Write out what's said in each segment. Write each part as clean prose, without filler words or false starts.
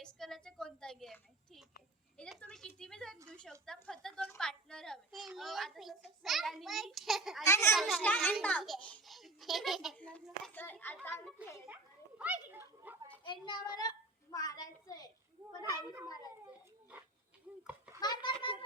Guess करायचा कोणता game आहे. ठीक आहे. याच्यात तुम्ही किती बी जण घेऊ शकता, फक्त 2 पार्टनर हवे. आता जसं सगळ्यांनी तर आता आम्ही खेळणार. यांना आम्हाला मारायचंय, पण हळूच मारायचंय. मार मार मार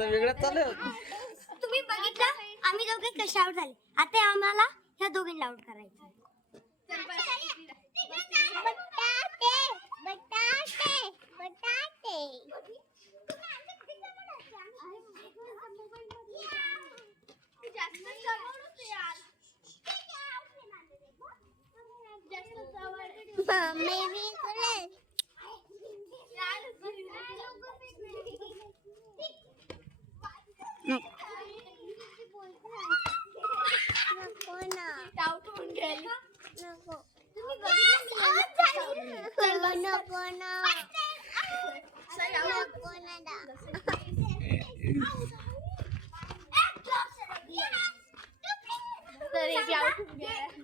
वेगळं चालू. तुम्ही बघितलं आम्ही दोघे कशा आउट झाले. आता आम्हाला ह्या दोघींना आउट करायचं.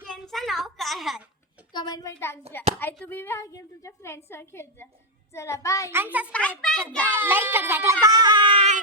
गेमचं नाव काय आहे कमेंट मध्ये टाका. आणि तुम्ही हा गेम तुमच्या फ्रेंड्स सोबत खेळता. चला बाय. आणि सबस्क्राइब करा, लाईक करा, बाय.